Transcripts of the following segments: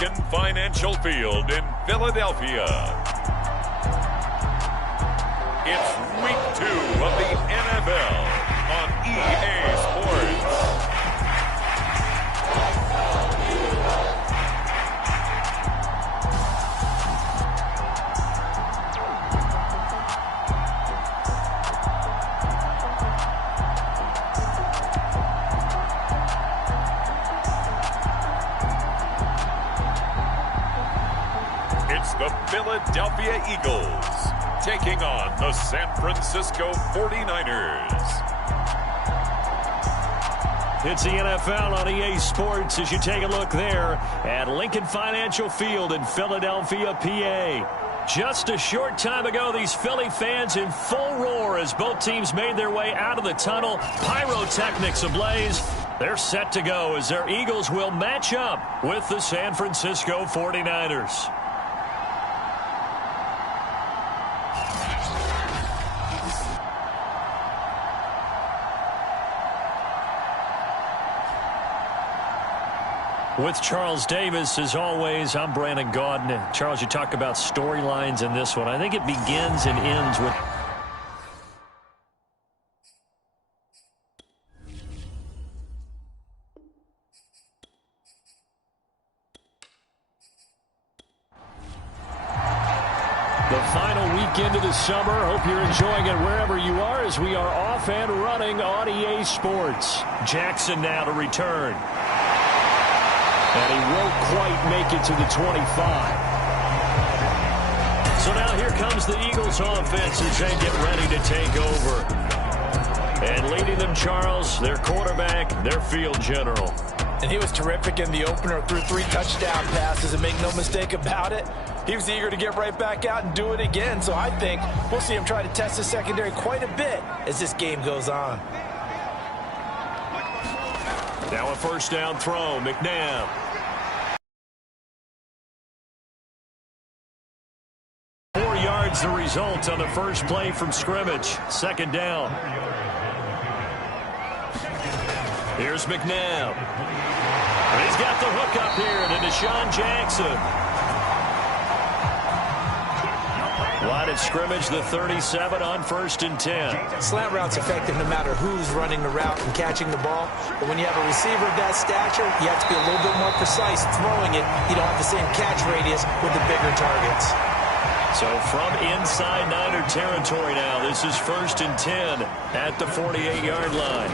Lincoln Financial Field in Philadelphia. It's week 2 of the NFL on EA Sports. It's the Philadelphia Eagles taking on the San Francisco 49ers. It's the NFL on EA Sports as you take a look there at Lincoln Financial Field in Philadelphia, PA. Just a short time ago, these Philly fans in full roar as both teams made their way out of the tunnel. Pyrotechnics ablaze. They're set to go as their Eagles will match up with the San Francisco 49ers. With Charles Davis, as always, I'm Brandon Gaudin. Charles, you talk about storylines in this one. I think it begins and ends with... the final weekend of the summer. Hope you're enjoying it wherever you are as we are off and running on EA Sports. Jackson now to return. And he won't quite make it to the 25. So now here comes the Eagles offense as they get ready to take over. And leading them, Charles, their quarterback, their field general. And he was terrific in the opener, threw 3 touchdown passes, and make no mistake about it, he was eager to get right back out and do it again. So I think we'll see him try to test the secondary quite a bit as this game goes on. Now a first down throw, McNabb. 4 yards the result on the first play from scrimmage. Second down. Here's McNabb. And he's got the hook up here to Deshaun Jackson. Line of scrimmage, the 37 on 1st and 10. Slant route's effective no matter who's running the route and catching the ball. But when you have a receiver of that stature, you have to be a little bit more precise throwing it. You don't have the same catch radius with the bigger targets. So from inside Niner territory now, this is 1st and 10 at the 48-yard line.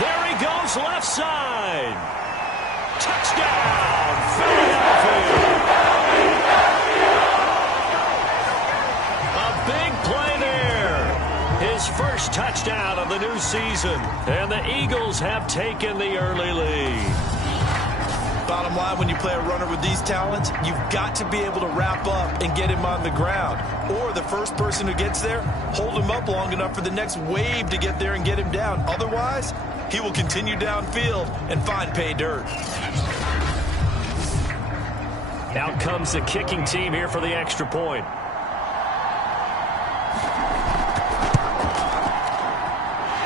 There he goes, left side. Touchdown, Philadelphia. A big play there. His first touchdown of the new season. And the Eagles have taken the early lead. Bottom line, when you play a runner with these talents, you've got to be able to wrap up and get him on the ground. Or the first person who gets there, hold him up long enough for the next wave to get there and get him down. Otherwise, he will continue downfield and find pay dirt. Out comes the kicking team here for the extra point.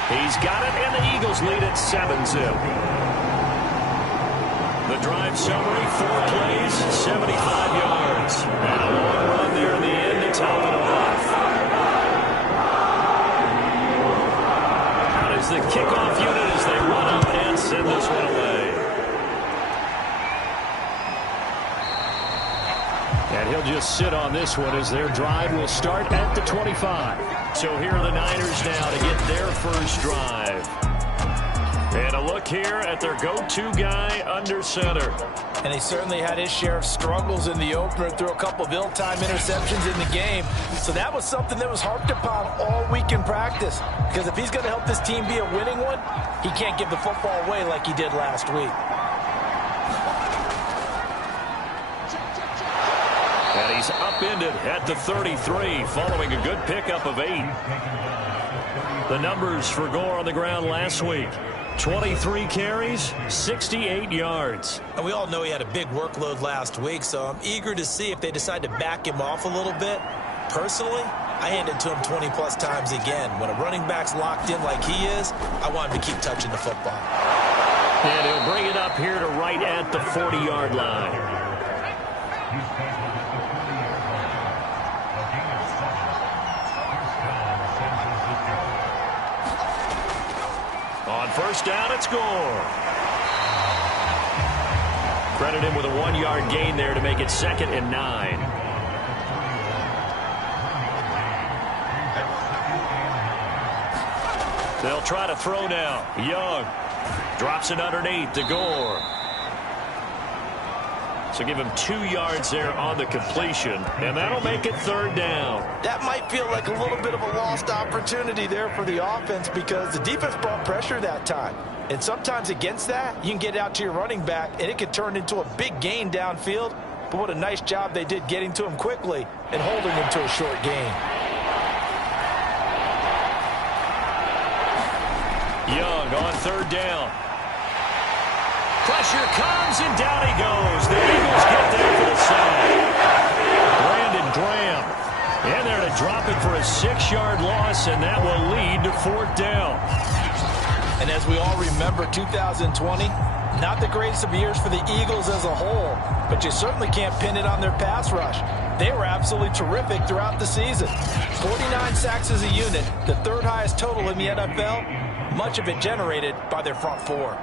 He's got it, and the Eagles lead at 7-0. The drive summary, 4 plays, 75 yards. And a long run there in the end to top it off. Out is the kickoff unit as they run up and send this one away. And he'll just sit on this one as their drive will start at the 25. So here are the Niners now to get their first drive. And a look here at their go-to guy under center. And he certainly had his share of struggles in the opener, threw a couple of ill-timed interceptions in the game. So that was something that was harped upon all week in practice. Because if he's going to help this team be a winning one, he can't give the football away like he did last week. And he's upended at the 33 following a good pickup of 8. The numbers for Gore on the ground last week. 23 carries, 68 yards. And we all know he had a big workload last week, so I'm eager to see if they decide to back him off a little bit. Personally, I hand it to him 20-plus times again. When a running back's locked in like he is, I want him to keep touching the football. And he'll bring it up here to right at the 40-yard line. On first down, it's Gore. Credit him with a 1-yard gain there to make it 2nd and 9. They'll try to throw now. Young drops it underneath to Gore. So give him 2 yards there on the completion, and that'll make it 3rd down. That might feel like a little bit of a lost opportunity there for the offense because the defense brought pressure that time. And sometimes against that, you can get out to your running back, and it could turn into a big gain downfield. But what a nice job they did getting to him quickly and holding him to a short gain. Young on 3rd down. Pressure comes, and down he goes. The Eagles get there for the sack. Brandon Graham in there to drop it for a 6-yard loss, and that will lead to 4th down. And as we all remember, 2020, not the greatest of years for the Eagles as a whole, but you certainly can't pin it on their pass rush. They were absolutely terrific throughout the season. 49 sacks as a unit, the 3rd highest total in the NFL, much of it generated by their front 4.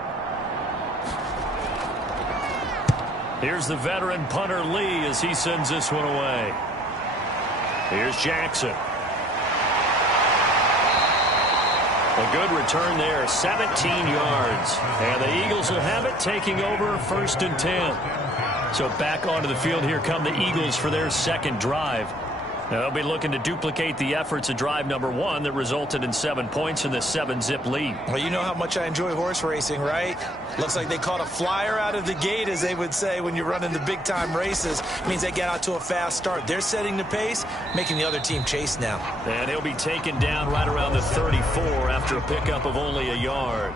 Here's the veteran punter Lee as he sends this one away. Here's Jackson. A good return there, 17 yards. And the Eagles will have it, taking over 1st and 10. So back onto the field, here come the Eagles for their 2nd drive. Now they'll be looking to duplicate the efforts of drive number 1 that resulted in 7 points in the 7-zip lead. Well, you know how much I enjoy horse racing, right? Looks like they caught a flyer out of the gate, as they would say when you're running the big-time races. It means they get out to a fast start. They're setting the pace, making the other team chase now. And he'll be taken down right around the 34 after a pickup of only a yard.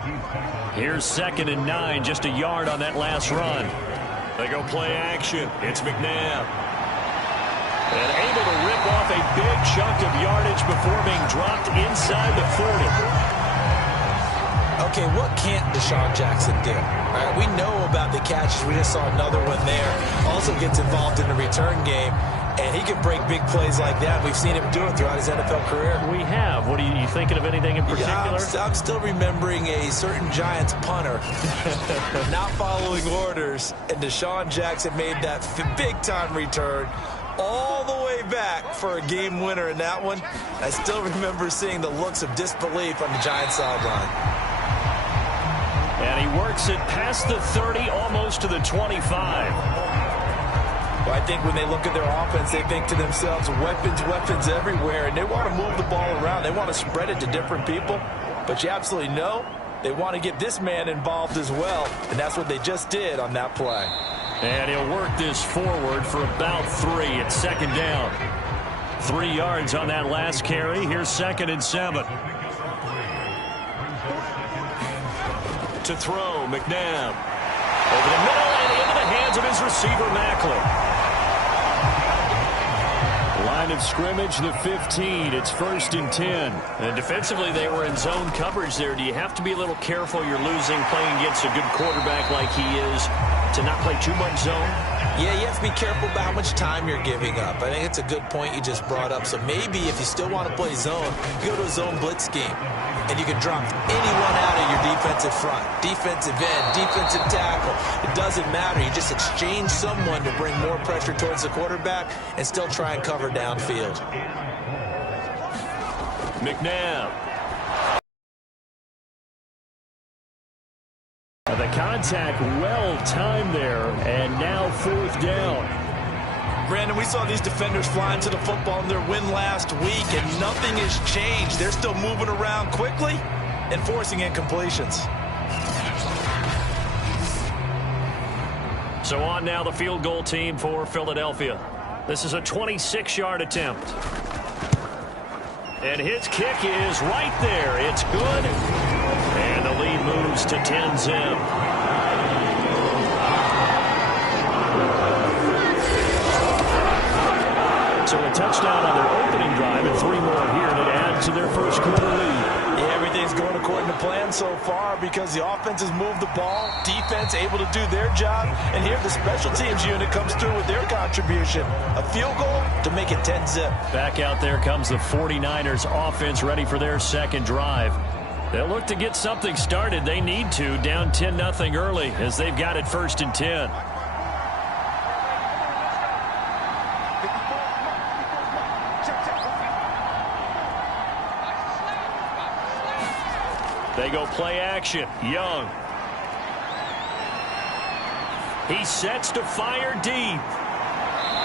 Here's 2nd and 9, just a yard on that last run. They go play action. It's McNabb. And able to rip off a big chunk of yardage before being dropped inside the 40. Okay, what can't Deshaun Jackson do? All right, we know about the catches. We just saw another one there. Also gets involved in the return game, and he can break big plays like that. We've seen him do it throughout his NFL career. We have. What are you thinking of anything in particular? Yeah, I'm still remembering a certain Giants punter not following orders, and Deshaun Jackson made that big-time return all the way back for a game winner in that one. I still remember seeing the looks of disbelief on the Giants sideline. And he works it past the 30, almost to the 25. Well, I think when they look at their offense, they think to themselves, weapons, weapons everywhere, and they want to move the ball around. They want to spread it to different people, but you absolutely know they want to get this man involved as well, and that's what they just did on that play. And he'll work this forward for about 3. It's 2nd down. 3 yards on that last carry. Here's 2nd and 7. To throw, McNabb. Over the middle and into the hands of his receiver, Macklin. Line of scrimmage, the 15. It's 1st and 10. And defensively, they were in zone coverage there. Do you have to be a little careful? You're losing, playing against a good quarterback like he is, to not play too much zone? Yeah, you have to be careful about how much time you're giving up. I think it's a good point you just brought up. So maybe if you still want to play zone, you go to a zone blitz scheme. And you can drop anyone out of your defensive front. Defensive end, defensive tackle. It doesn't matter. You just exchange someone to bring more pressure towards the quarterback and still try and cover downfield. McNabb. The contact well timed there, and now 4th down. Brandon, we saw these defenders flying to the football in their win last week, and nothing has changed. They're still moving around quickly and forcing incompletions. So on now the field goal team for Philadelphia. This is a 26-yard attempt. And his kick is right there. It's good. And the lead moves to 10-zip. So a touchdown on their opening drive and 3 more here, and it adds to their first quarter lead. Yeah, everything's going according to plan so far because the offense has moved the ball, defense able to do their job, and here the special teams unit comes through with their contribution. A field goal to make it 10-zip. Back out there comes the 49ers offense ready for their second drive. They'll look to get something started. They need to, down 10-0 early as they've got it 1st and 10. They go play action. Young. He sets to fire deep.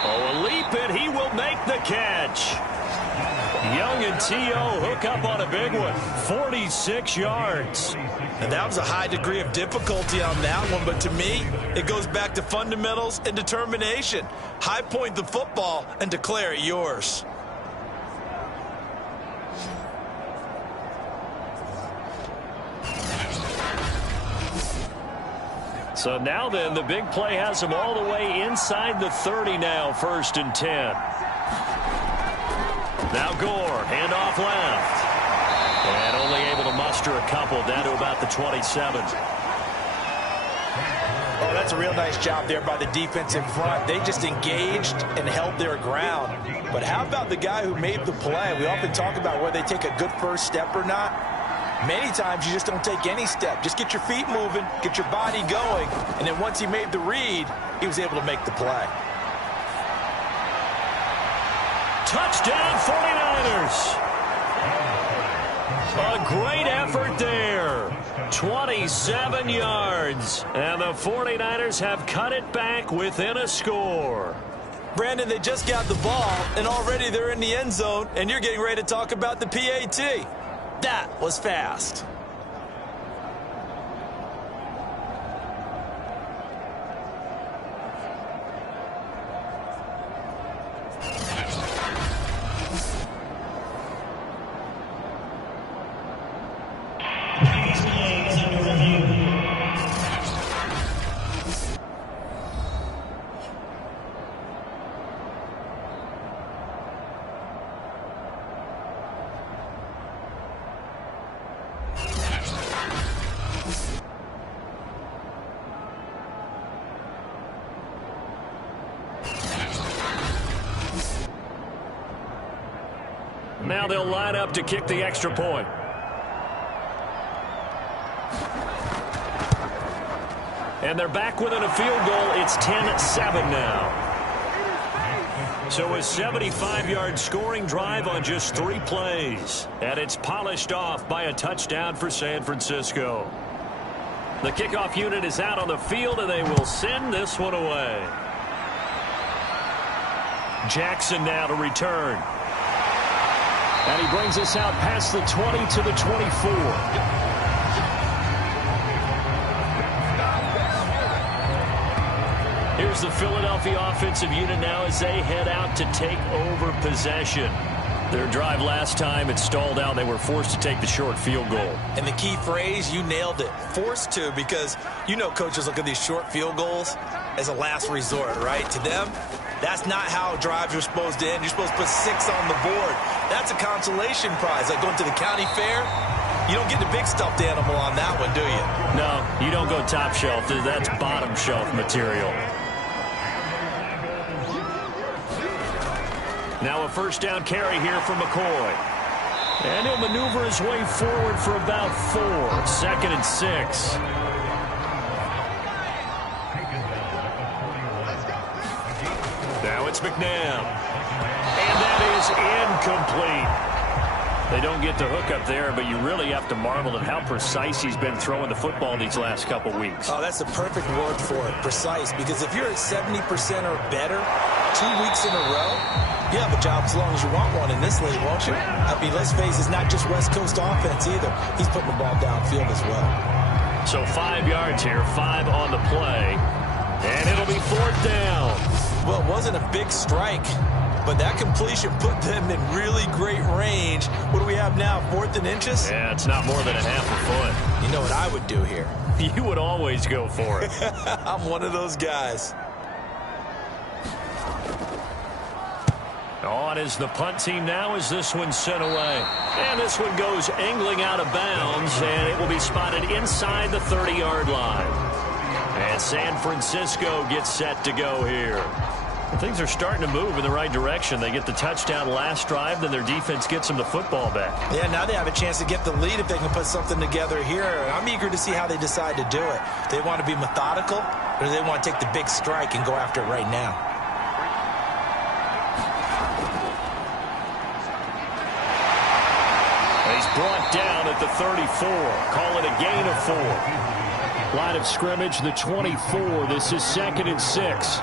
Oh, a leap, and he will make the catch. Young and T.O. hook up on a big one. 46 yards. And that was a high degree of difficulty on that one, but to me, it goes back to fundamentals and determination. High point the football and declare it yours. So now then, the big play has him all the way inside the 30 now, 1st and 10. Now Gore, handoff left. And only able to muster a couple down to about the 27. Oh, that's a real nice job there by the defense in front. They just engaged and held their ground. But how about the guy who made the play? We often talk about whether they take a good first step or not. Many times you just don't take any step. Just get your feet moving, get your body going, and then once he made the read, he was able to make the play. Touchdown 49ers. A great effort there. 27 yards. And the 49ers have cut it back within a score. Brandon, they just got the ball, and already they're in the end zone, and you're getting ready to talk about the PAT. That was fast. Now they'll line up to kick the extra point. And they're back within a field goal. It's 10-7 now. So a 75-yard scoring drive on just 3 plays. And it's polished off by a touchdown for San Francisco. The kickoff unit is out on the field, and they will send this one away. Jackson now to return. And he brings us out past the 20 to the 24. Here's the Philadelphia offensive unit now as they head out to take over possession. Their drive last time, it stalled out. They were forced to take the short field goal. And the key phrase, you nailed it. Forced to, because you know coaches look at these short field goals as a last resort, right? To them, that's not how drives are supposed to end. You're supposed to put 6 on the board. That's a consolation prize. Like going to the county fair, you don't get the big stuffed animal on that one, do you? No, you don't go top shelf. That's bottom shelf material. Now a first down carry here from McCoy. And he'll maneuver his way forward for about 4. 2nd and 6. Now it's McNabb. And that is incomplete. They don't get the hook up there, but you really have to marvel at how precise he's been throwing the football these last couple weeks. Oh, that's the perfect word for it, precise. Because if you're at 70% or better 2 weeks in a row, you have a job as long as you want one in this league, won't you? I mean, let's face it, it's not just West Coast offense either. He's putting the ball downfield as well. So 5 yards here, 5 on the play. And it'll be 4th down. Well, it wasn't a big strike, but that completion put them in really great range. What do we have now, 4th and inches? Yeah, it's not more than a half a foot. You know what I would do here? You would always go for it. I'm one of those guys. On is the punt team now as this one's sent away. And this one goes angling out of bounds, and it will be spotted inside the 30-yard line. And San Francisco gets set to go here. Things are starting to move in the right direction. They get the touchdown last drive, then their defense gets them the football back. Yeah, now they have a chance to get the lead if they can put something together here. I'm eager to see how they decide to do it. Do they want to be methodical, or do they want to take the big strike and go after it right now? He's brought down at the 34. Call it a gain of 4. Line of scrimmage, the 24. This is 2nd and 6.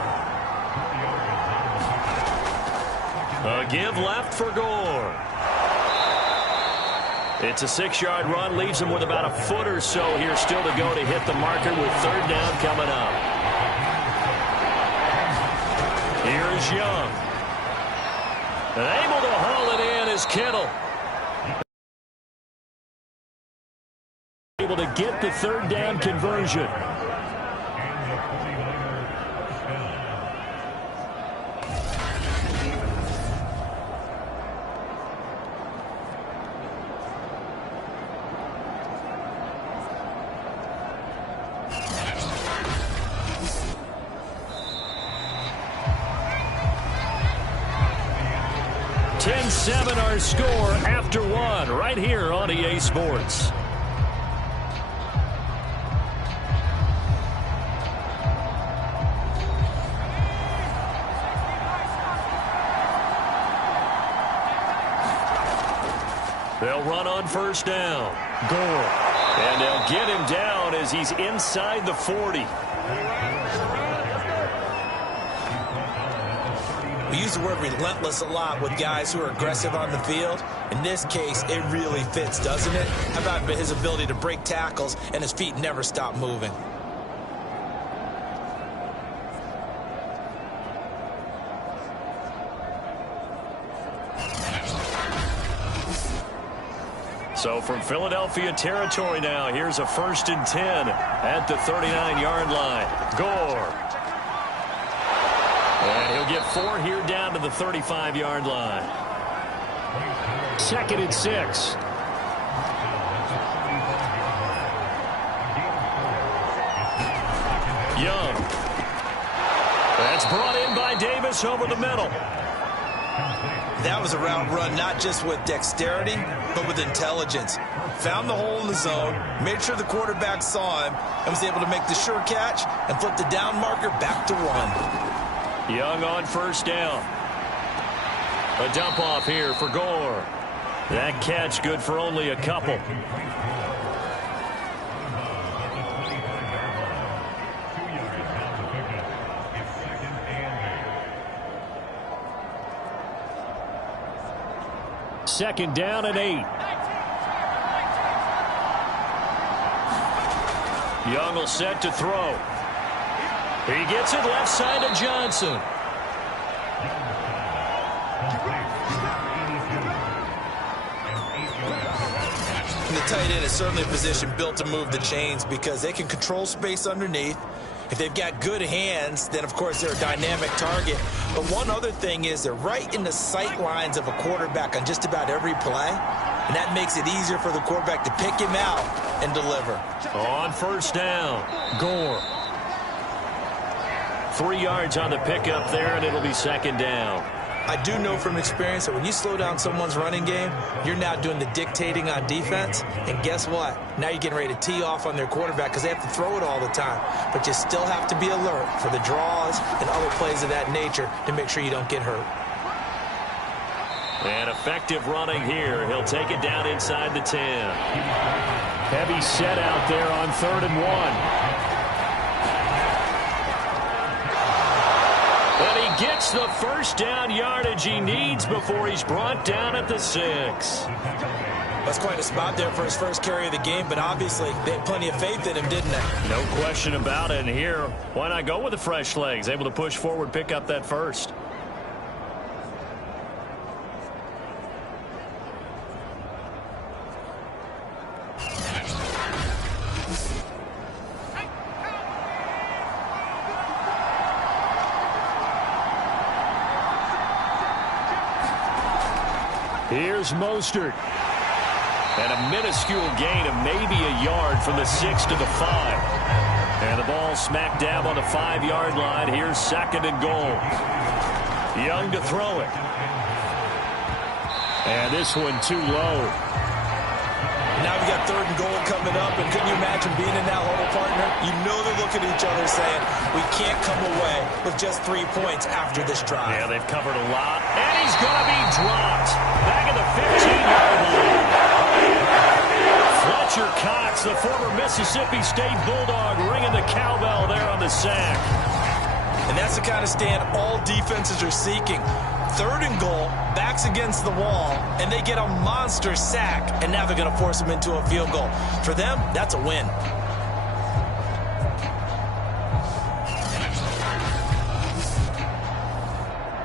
A give left for Gore. It's a 6-yard run. Leaves him with about a foot or so here still to go to hit the marker with 3rd down coming up. Here's Young. And able to haul it in is Kittle. Able to get the 3rd down conversion. Our score after 1 right here on EA Sports. They'll run on 1st down. Gore. And they'll get him down as he's inside the 40. We use the word relentless a lot with guys who are aggressive on the field. In this case, it really fits, doesn't it? How about his ability to break tackles and his feet never stop moving? So from Philadelphia territory now, here's a 1st and 10 at the 39-yard line. Gore. And he'll get 4 here down to the 35-yard line. 2nd and 6. Young. That's brought in by Davis over the middle. That was a route run not just with dexterity, but with intelligence. Found the hole in the zone, made sure the quarterback saw him, and was able to make the sure catch and flip the down marker back to 1. Young on 1st down. A dump off here for Gore. That catch good for only a couple. Second down and 8. Young will set to throw. He gets it left side to Johnson. The tight end is certainly a position built to move the chains because they can control space underneath. If they've got good hands, then, of course, they're a dynamic target. But one other thing is they're right in the sight lines of a quarterback on just about every play. And that makes it easier for the quarterback to pick him out and deliver. On 1st down, Gore. 3 yards on the pickup there, and it'll be 2nd down. I do know from experience that when you slow down someone's running game, you're now doing the dictating on defense. And guess what? Now you're getting ready to tee off on their quarterback because they have to throw it all the time. But you still have to be alert for the draws and other plays of that nature to make sure you don't get hurt. And effective running here. He'll take it down inside the 10. Heavy set out there on 3rd and 1. And he gets the 1st down yardage he needs before he's brought down at the 6. That's quite a spot there for his first carry of the game, but obviously they had plenty of faith in him, didn't they? No question about it. And here, why not go with the fresh legs? Able to push forward, pick up that 1st. Here's Mostert. And a minuscule gain of maybe a yard from the 6 to the 5. And the ball smack dab on the 5-yard line. Here's 2nd and goal. Young to throw it. And this one too low. Now we got 3rd and goal coming up, and couldn't you imagine being in that huddle, partner? You know they're looking at each other saying, we can't come away with just 3 points after this drive. Yeah, they've covered a lot. And he's going to be dropped. Back at the 15-yard line. Fletcher Cox, the former Mississippi State Bulldog, ringing the cowbell there on the sack. And that's the kind of stand all defenses are seeking. 3rd and goal, backs against the wall, and they get a monster sack, and now they're going to force them into a field goal. For them, that's a win.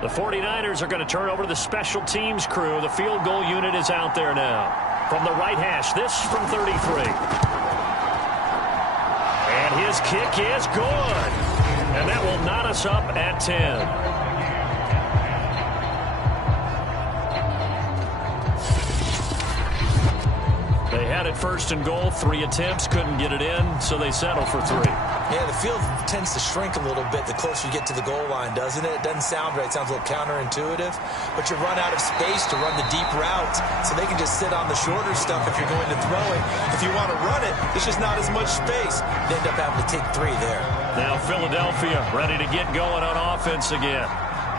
The 49ers are going to turn over to the special teams crew. The field goal unit is out there now. From the right hash, this from 33. And his kick is good. And that will knot us up at 10. They had it 1st and goal, 3 attempts, couldn't get it in, so they settle for 3. Yeah, the field tends to shrink a little bit the closer you get to the goal line, doesn't it? It doesn't sound right. It sounds a little counterintuitive. But you run out of space to run the deep routes, so they can just sit on the shorter stuff if you're going to throw it. If you want to run it, there's just not as much space. They end up having to take 3 there. Now Philadelphia ready to get going on offense again.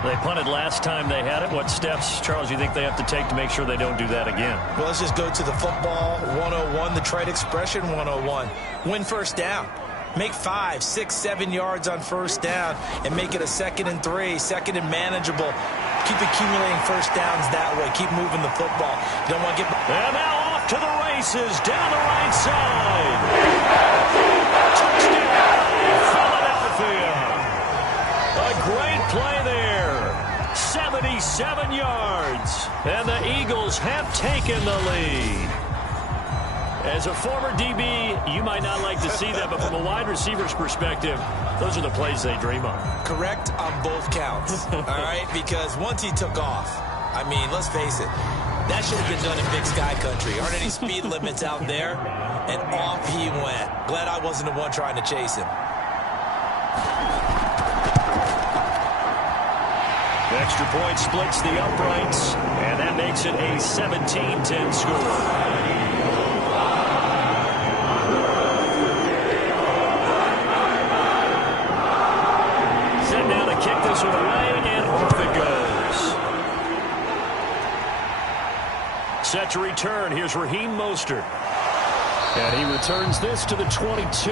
They punted last time they had it. What steps, Charles, you think they have to take to make sure they don't do that again? Well, let's just go to the football 101, the trite expression 101. Win first down. Make 5, 6, 7 yards on first down and make it a 2nd and 3, 2nd and manageable. Keep accumulating first downs that way. Keep moving the football. You don't want to get... And now off to the races down the right side. Touchdown, Philadelphia. A great play there. 77 yards. And the Eagles have taken the lead. As a former DB, you might not like to see that, but from a wide receiver's perspective, those are the plays they dream of. Correct on both counts, all right? Because once he took off, I mean, let's face it, that should have been done in Big Sky Country. Aren't any speed limits out there? And off he went. Glad I wasn't the one trying to chase him. Extra point splits the uprights, and that makes it a 17-10 score. Kick this one away, and off it goes. Set to return. Here's Raheem Mostert. And he returns this to the 22.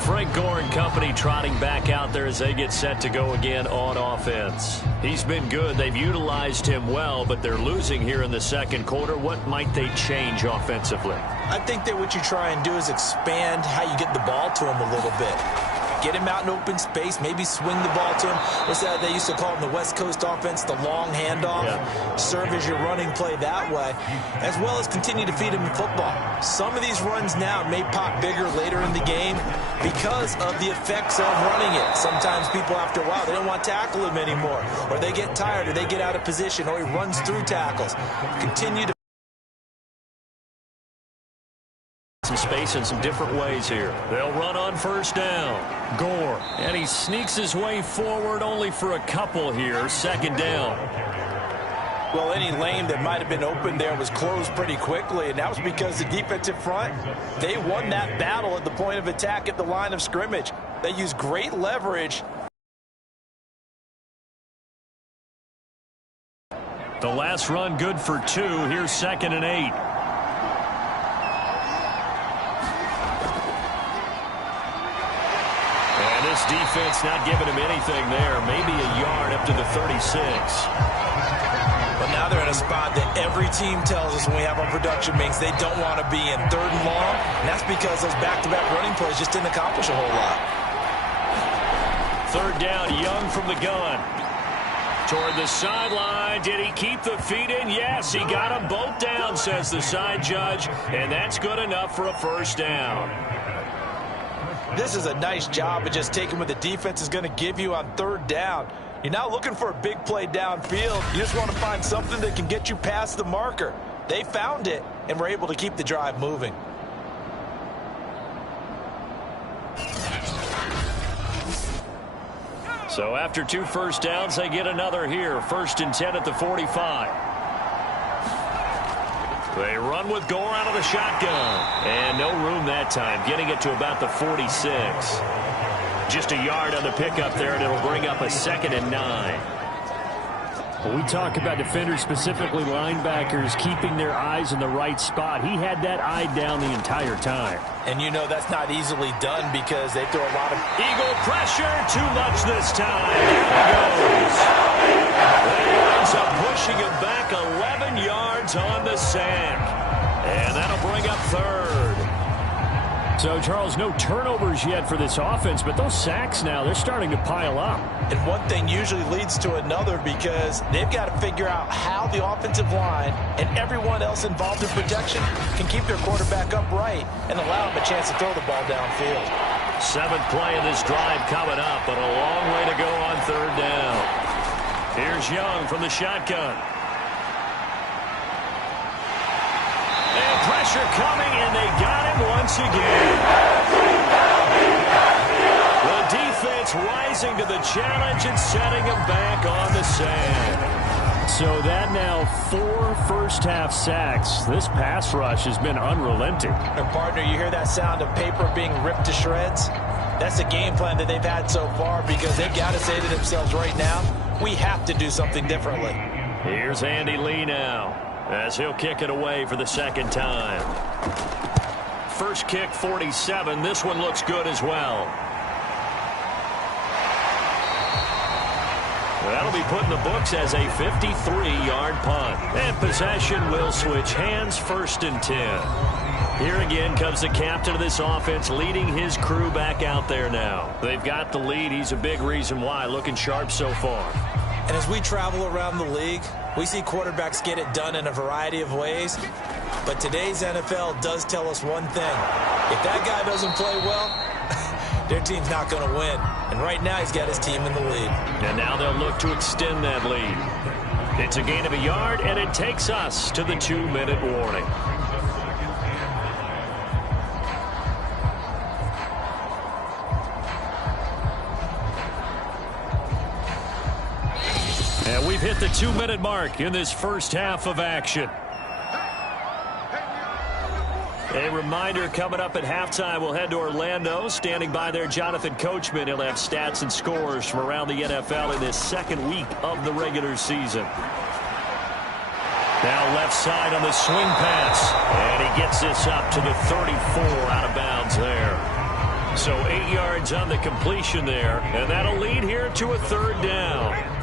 Frank Gore and company trotting back out there as they get set to go again on offense. He's been good. They've utilized him well, but they're losing here in the 2nd quarter. What might they change offensively? I think that what you try and do is expand how you get the ball to him a little bit. Get him out in open space, maybe swing the ball to him. What's that they used to call in the West Coast offense, the long handoff? Yeah. Serve as your running play that way, as well as continue to feed him the football. Some of these runs now may pop bigger later in the game because of the effects of running it. Sometimes people, after a while, they don't want to tackle him anymore, or they get tired, or they get out of position, or he runs through tackles. Continue to some space in some different ways here. They'll run on first down. Gore. And he sneaks his way forward only for a couple here. 2nd down. Well, any lane that might have been open there was closed pretty quickly, and that was because the defensive front, they won that battle at the point of attack at the line of scrimmage. They used great leverage. The last run good for 2. Here's 2nd and 8. This defense not giving him anything there. Maybe a yard up to the 36. But now they're in a spot that every team tells us when we have our production meetings they don't want to be in. 3rd and long. And that's because those back-to-back running plays just didn't accomplish a whole lot. 3rd down, Young from the gun. Toward the sideline. Did he keep the feet in? Yes, he got them both down, says the side judge. And that's good enough for a first down. This is a nice job of just taking what the defense is going to give you on third down. You're not looking for a big play downfield. You just want to find something that can get you past the marker. They found it and were able to keep the drive moving. So after 2 first downs, they get another here. 1st and 10 at the 45. They run with Gore out of the shotgun. And no room that time, getting it to about the 46. Just a yard on the pickup there, and it'll bring up a 2nd and 9. When we talk about defenders, specifically linebackers, keeping their eyes in the right spot, he had that eye down the entire time. And you know that's not easily done because they throw a lot of... Eagle pressure, too much this time. Down he goes. They ends up pushing him back 11 yards on the sack. And that'll bring up 3rd. So, Charles, no turnovers yet for this offense, but those sacks now, they're starting to pile up. And one thing usually leads to another because they've got to figure out how the offensive line and everyone else involved in protection can keep their quarterback upright and allow him a chance to throw the ball downfield. 7th play of this drive coming up, but a long way to go on 3rd down. Here's Young from the shotgun. And pressure coming, and they got him once again. The defense rising to the challenge and setting him back on the sand. So that now 4 first-half sacks. This pass rush has been unrelenting. And partner, you hear that sound of paper being ripped to shreds? That's the game plan that they've had so far because they've got to say to themselves right now, we have to do something differently. Here's Andy Lee now as he'll kick it away for the 2nd time. First kick, 47. This one looks good as well. That'll be put in the books as a 53-yard punt. And possession will switch hands, 1st and 10. Here again comes the captain of this offense leading his crew back out there now. They've got the lead. He's a big reason why. Looking sharp so far. And as we travel around the league, we see quarterbacks get it done in a variety of ways. But today's NFL does tell us one thing. If that guy doesn't play well, their team's not going to win. And right now he's got his team in the lead. And now they'll look to extend that lead. It's a gain of a yard, and it takes us to the 2-minute warning. And we've hit the 2-minute mark in this first half of action. A reminder, coming up at halftime, we'll head to Orlando. Standing by there, Jonathan Coachman. He'll have stats and scores from around the NFL in this 2nd week of the regular season. Now left side on the swing pass. And he gets this up to the 34 out of bounds there. So 8 yards on the completion there. And that'll lead here to a 3rd down.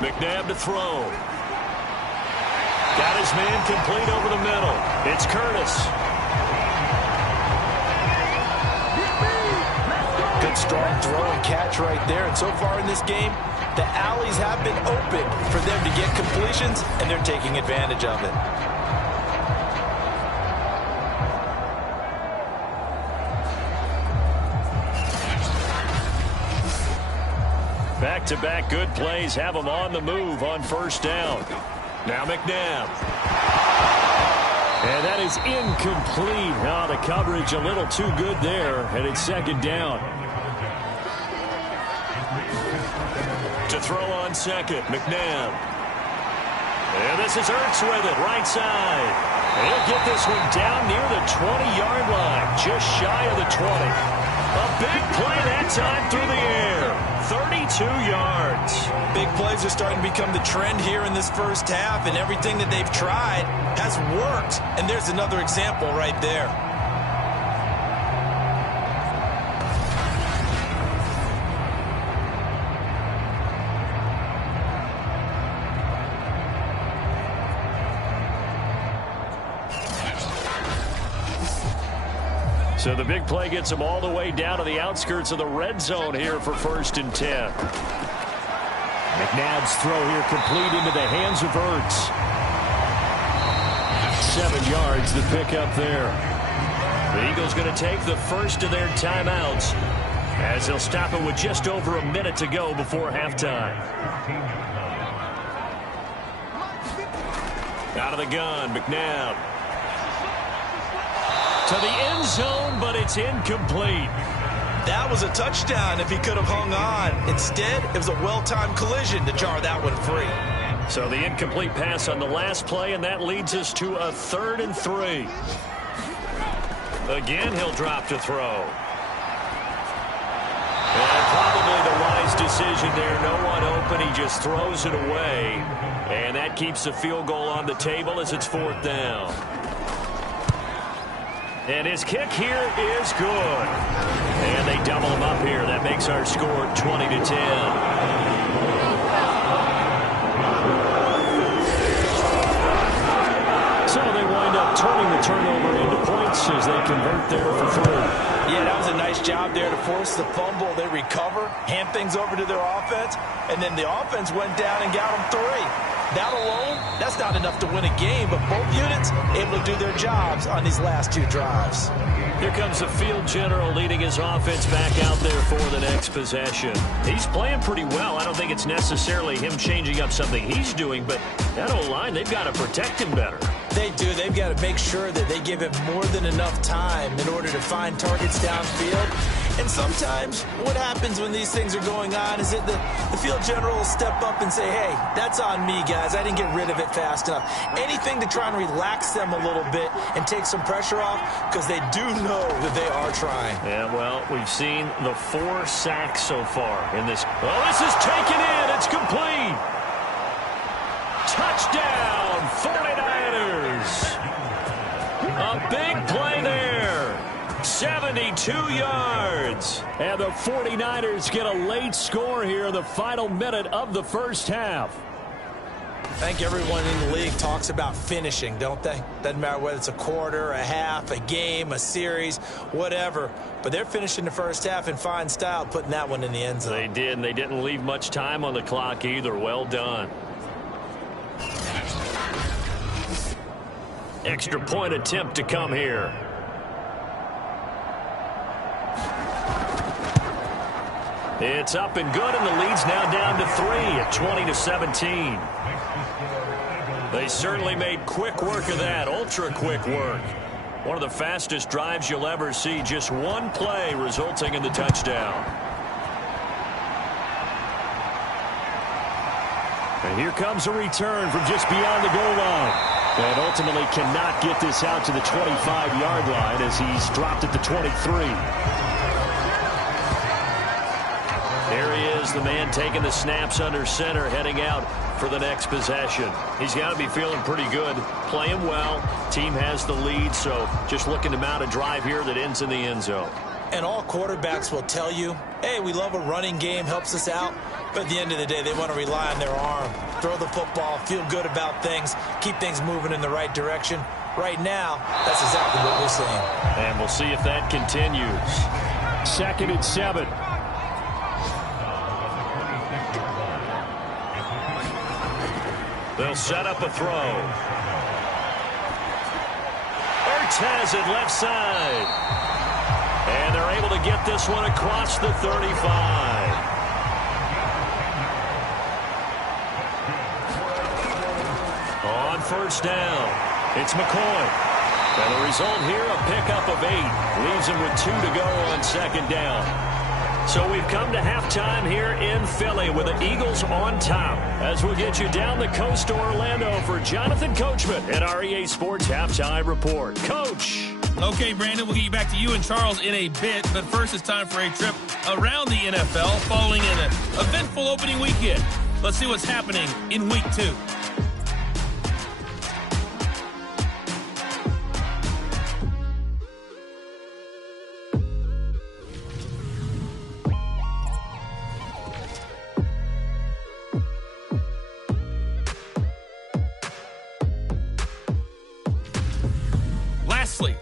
McNabb to throw. Got his man complete over the middle. It's Curtis. Good strong throw and catch right there. And so far in this game, the alleys have been open for them to get completions, and they're taking advantage of it. Back-to-back good plays have them on the move on 1st down. Now McNabb. And that is incomplete. Now the coverage a little too good there, and it's 2nd down. To throw on 2nd, McNabb. And this is Ertz with it, right side. And he'll get this one down near the 20-yard line, just shy of the 20. A big play that time through the air. 32 yards. Big plays are starting to become the trend here in this first half, and everything that they've tried has worked. And there's another example right there. So the big play gets them all the way down to the outskirts of the red zone here for 1st and 10. McNabb's throw here complete into the hands of Ertz. 7 yards to pick up there. The Eagles going to take the first of their timeouts as they'll stop it with just over a minute to go before halftime. Out of the gun, McNabb. To the end zone, but it's incomplete. That was a touchdown if he could have hung on. Instead, it was a well-timed collision to jar that one free. So the incomplete pass on the last play, and that leads us to a 3rd and 3. Again, he'll drop to throw. And probably the wise decision there. No one open. He just throws it away. And that keeps the field goal on the table as it's 4th down. And his kick here is good. And they double him up here. That makes our score 20-10. Turning the turnover into points as they convert there for 3. Yeah, that was a nice job there to force the fumble. They recover, hand things over to their offense, and then the offense went down and got them 3. That alone, that's not enough to win a game, but both units able to do their jobs on these last 2 drives. Here comes the field general leading his offense back out there for the next possession. He's playing pretty well. I don't think it's necessarily him changing up something he's doing, but that O-line, they've got to protect him better. They do. They've got to make sure that they give him more than enough time in order to find targets downfield. And sometimes what happens when these things are going on is that the field general will step up and say, hey, that's on me, guys. I didn't get rid of it fast enough. Anything to try and relax them a little bit and take some pressure off because they do know that they are trying. Yeah, well, we've seen the 4 sacks so far in this. Well, this is taken in. It's complete. Touchdown, 49ers. A big play there. 72 yards. And the 49ers get a late score here in the final minute of the first half. I think everyone in the league talks about finishing, don't they? Doesn't matter whether it's a quarter, a half, a game, a series, whatever. But they're finishing the first half in fine style, putting that one in the end zone. They did, and they didn't leave much time on the clock either. Well done. Extra point attempt to come here. It's up and good, and the lead's now down to 3 at 20-17. They certainly made quick work of that, ultra-quick work. One of the fastest drives you'll ever see, just one play resulting in the touchdown. And here comes a return from just beyond the goal line. And ultimately cannot get this out to the 25-yard line as he's dropped at the 23. There he is, the man taking the snaps under center, heading out for the next possession. He's got to be feeling pretty good, playing well. Team has the lead, so just looking to mount a drive here that ends in the end zone. And all quarterbacks will tell you, hey, we love a running game, helps us out. But at the end of the day, they want to rely on their arm, throw the football, feel good about things, keep things moving in the right direction. Right now, that's exactly what we're seeing. And we'll see if that continues. 2nd and 7. They'll set up a throw. Ertz has it left side. And they're able to get this one across the 35. On 1st down, it's McCoy. And the result here, a pickup of 8. Leaves him with 2 to go on 2nd down. So we've come to halftime here in Philly with the Eagles on top. As we'll get you down the coast to Orlando for Jonathan Coachman at our EA Sports Halftime Report. Coach. Okay, Brandon, we'll get you back to you and Charles in a bit. But first, it's time for a trip around the NFL following an eventful opening weekend. Let's see what's happening in Week 2.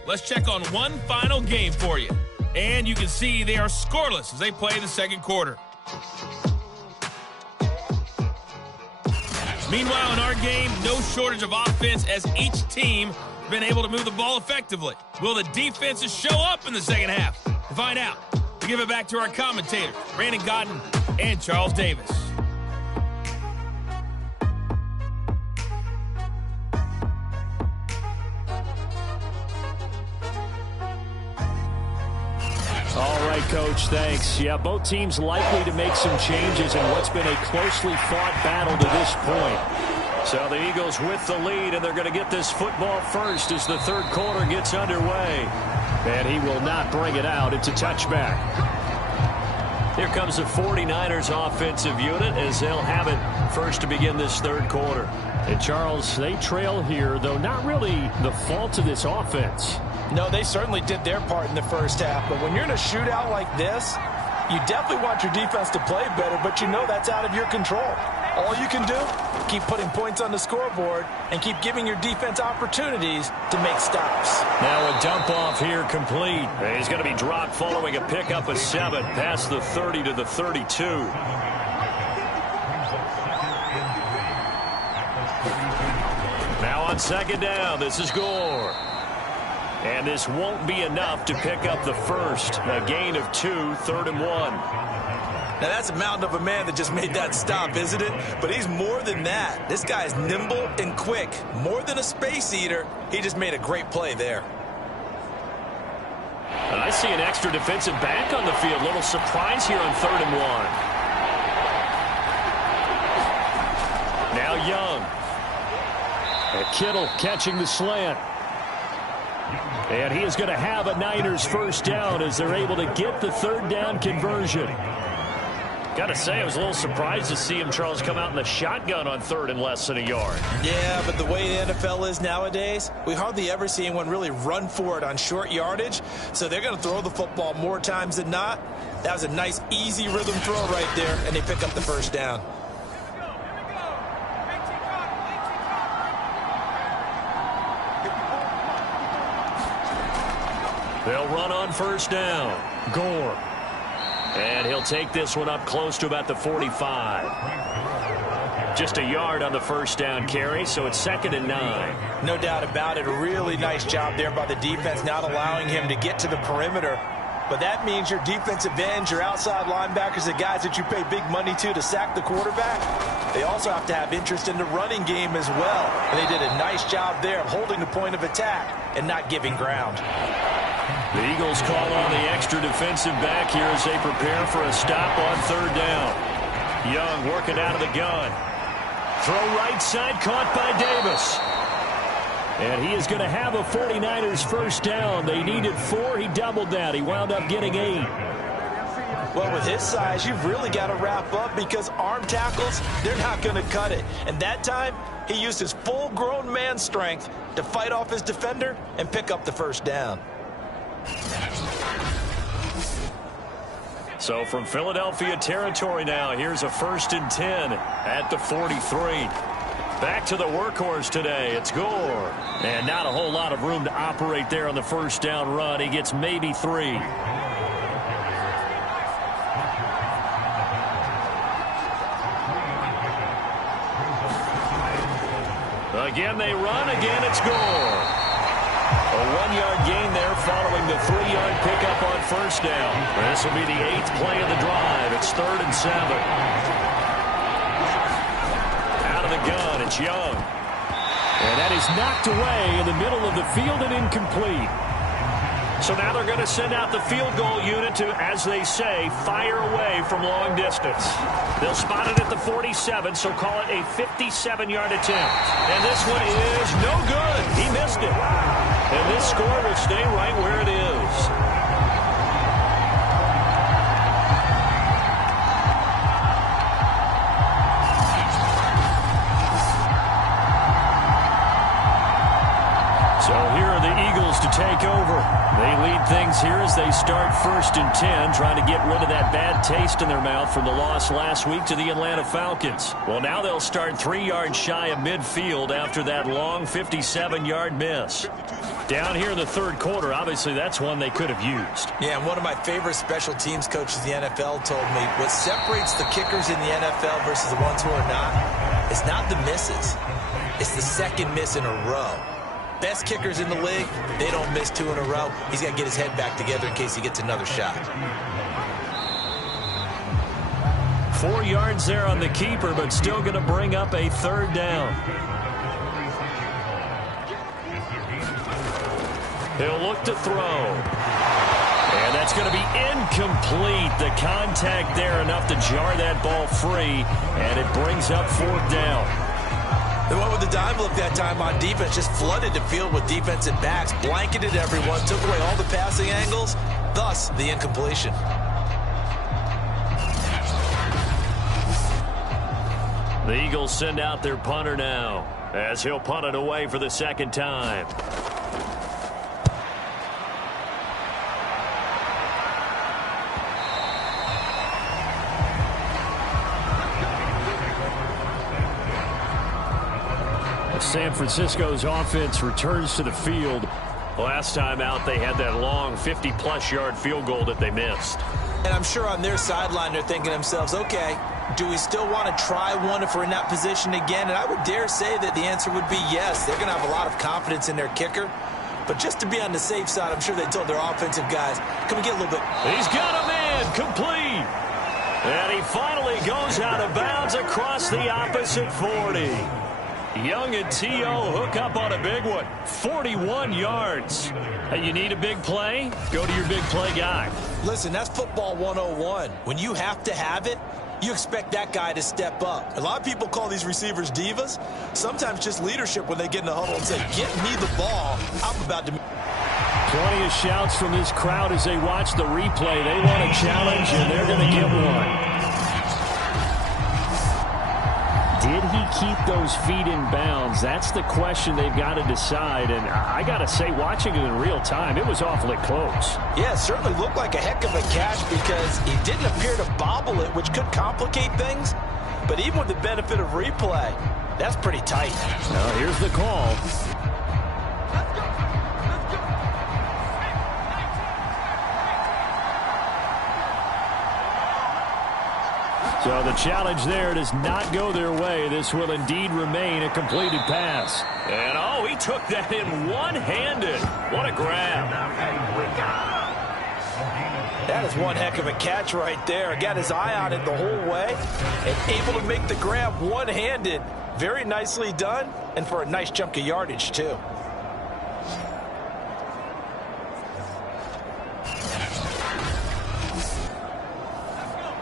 Let's check on one final game for you. And you can see they are scoreless as they play the second quarter. Meanwhile, in our game, no shortage of offense as each team been able to move the ball effectively. Will the defenses show up in the second half? To find out, we give it back to our commentators, Brandon Godden and Charles Davis. All right, Coach, thanks. Yeah, both teams likely to make some changes in what's been a closely fought battle to this point. So the Eagles with the lead, and they're going to get this football first as the third quarter gets underway. And he will not bring it out. It's a touchback. Here comes the 49ers offensive unit as they'll have it first to begin this third quarter. And Charles, they trail here, though not really the fault of this offense. No, they certainly did their part in the first half. But when you're in a shootout like this, you definitely want your defense to play better, but you know that's out of your control. All you can do, keep putting points on the scoreboard and keep giving your defense opportunities to make stops. Now a dump off here complete. He's going to be dropped following a pickup of 7 past the 30 to the 32. Now on second down, this is Gore. And this won't be enough to pick up the first. A gain of 2, 3rd and 1. Now, that's a mountain of a man that just made that stop, isn't it? But he's more than that. This guy's nimble and quick. More than a space eater. He just made a great play there. And I see an extra defensive back on the field. Little surprise here on 3rd and 1. Now Young. And Kittle catching the slant. And he is going to have a Niners first down as they're able to get the third down conversion. Got to say, I was a little surprised to see him, Charles, come out in the shotgun on 3rd and less than a yard. Yeah, but the way the NFL is nowadays, we hardly ever see anyone really run for it on short yardage. So they're going to throw the football more times than not. That was a nice, easy rhythm throw right there, and they pick up the first down. They'll run on first down. Gore. And he'll take this one up close to about the 45. Just a yard on the first down carry, so it's 2nd and 9. No doubt about it. A really nice job there by the defense, not allowing him to get to the perimeter. But that means your defensive ends, your outside linebackers, the guys that you pay big money to sack the quarterback, they also have to have interest in the running game as well. And they did a nice job there of holding the point of attack and not giving ground. The Eagles call on the extra defensive back here as they prepare for a stop on 3rd down. Young working out of the gun. Throw right side, caught by Davis. And he is going to have a 49ers first down. They needed 4. He doubled that. He wound up getting 8. Well, with his size, you've really got to wrap up because arm tackles, they're not going to cut it. And that time, he used his full-grown man strength to fight off his defender and pick up the first down. So from Philadelphia territory now, here's a 1st and 10 at the 43. Back to the workhorse today. It's Gore. And not a whole lot of room to operate there on the first down run. He gets maybe 3. Again they run. Again it's Gore. A 1-yard gain there following the 3-yard pickup on first down. This will be the 8th play of the drive. It's 3rd and 7. Out of the gun, it's Young. And that is knocked away in the middle of the field and incomplete. So now they're going to send out the field goal unit to, as they say, fire away from long distance. They'll spot it at the 47, so call it a 57-yard attempt. And this one is no good. He missed it. And this score will stay right where it is. So here are the Eagles to take over. They lead things here as they start 1st and 10, trying to get rid of that bad taste in their mouth from the loss last week to the Atlanta Falcons. Well, now they'll start 3 yards shy of midfield after that long 57-yard miss. Down here in the third quarter, obviously that's one they could have used. Yeah, and one of my favorite special teams coaches in the NFL told me what separates the kickers in the NFL versus the ones who are not is not the misses. It's the second miss in a row. best kickers in the league, they don't miss 2 in a row. He's got to get his head back together in case he gets another shot. 4 yards there on the keeper, but still going to bring up a 3rd down. He'll look to throw. And that's going to be incomplete. The contact there enough to jar that ball free, and it brings up 4th down. They went with the dime look that time on defense, just flooded the field with defensive backs, blanketed everyone, took away all the passing angles, thus the incompletion. The Eagles send out their punter now, as he'll punt it away for the 2nd time. San Francisco's offense returns to the field. Last time out, they had that long 50-plus yard field goal that they missed. And I'm sure on their sideline, they're thinking to themselves, okay, do we still want to try one if we're in that position again? And I would dare say that the answer would be yes. They're going to have a lot of confidence in their kicker. But just to be on the safe side, I'm sure they told their offensive guys, can we get a little bit... He's got a man, complete. And he finally goes out of bounds across the opposite 40. Young and T.O. hook up on a big one. 41 yards. Hey, you need a big play? Go to your big play guy. Listen, that's football 101. When you have to have it, you expect that guy to step up. A lot of people call these receivers divas. Sometimes just leadership when they get in the huddle and say, get me the ball. I'm about to... Plenty of shouts from this crowd as they watch the replay. They want a challenge, and they're going to get one. Did he keep those feet in bounds? That's the question they've got to decide. And I got to say, watching it in real time, it was awfully close. Yeah, it certainly looked like a heck of a catch because he didn't appear to bobble it, which could complicate things. But even with the benefit of replay, that's pretty tight. Now, here's the call. So the challenge there does not go their way. This will indeed remain a completed pass. And, oh, he took that in one-handed. What a grab. That is one heck of a catch right there. Got his eye on it the whole way and able to make the grab one-handed. Very nicely done, and for a nice chunk of yardage, too.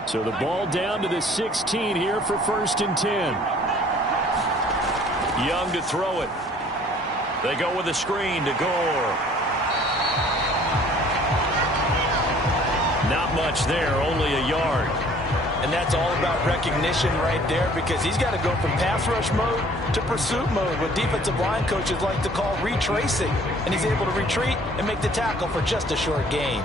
So the ball down to the 16 here for 1st and 10. Young to throw it. They go with a screen to Gore. Not much there, only a yard. And that's all about recognition right there because he's got to go from pass rush mode to pursuit mode, what defensive line coaches like to call retracing. And he's able to retreat and make the tackle for just a short gain.